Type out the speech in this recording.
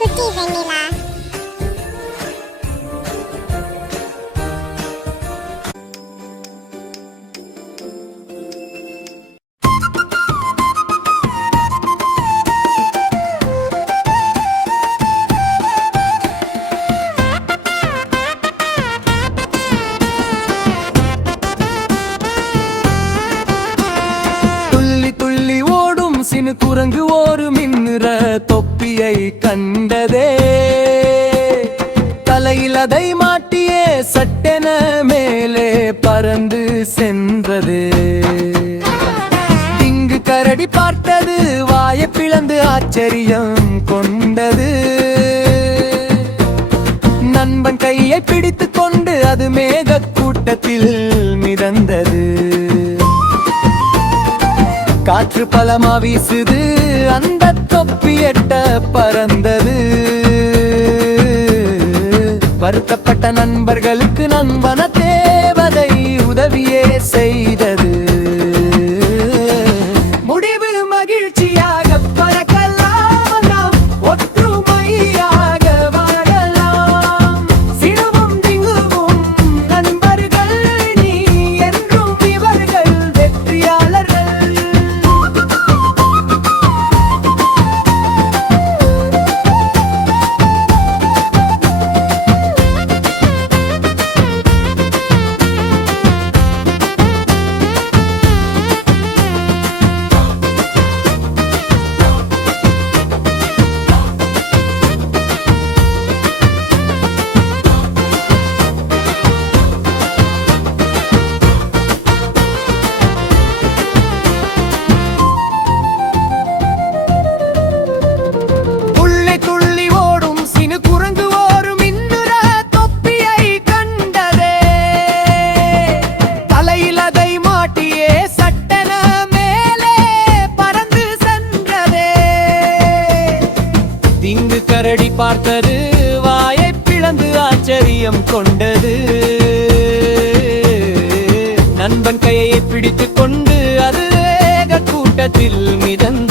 குட்டி வெண்ணிலா. சினு குரங்கு ஒரு மின்னுற தொப்பியை கண்டதே, தலையில் அதை மாட்டியே சட்டென மேலே பறந்து சென்றது. இங்கு கரடி பார்த்தது, வாயை பிளந்து ஆச்சரியம் கொண்டது. நண்பன் கையை பிடித்து கொண்டு அது மேக கூட்டத்தில் மிதந்தது. காற்று பலமா வீசுது, அந்த தொப்பி எட்ட பறந்தது. வருத்தப்பட்ட நண்பர்களுக்கு நண்பன தேவதை உதவியே செய்தது. முடிவு மகிழ்ச்சியாக பறக்கலாம், நாம் ஒற்றுமையாக வாழலாம். சினமும் திங்குவும் நண்பர்கள் நீ, என்றும் இவர்கள் வெற்றியாளர்கள். கரடி பார்த்தது, வாயை பிளந்து ஆச்சரியம் கொண்டது. நண்பன் கையை பிடித்துக் கொண்டு அது கூட்டத்தில் மிதந்தது.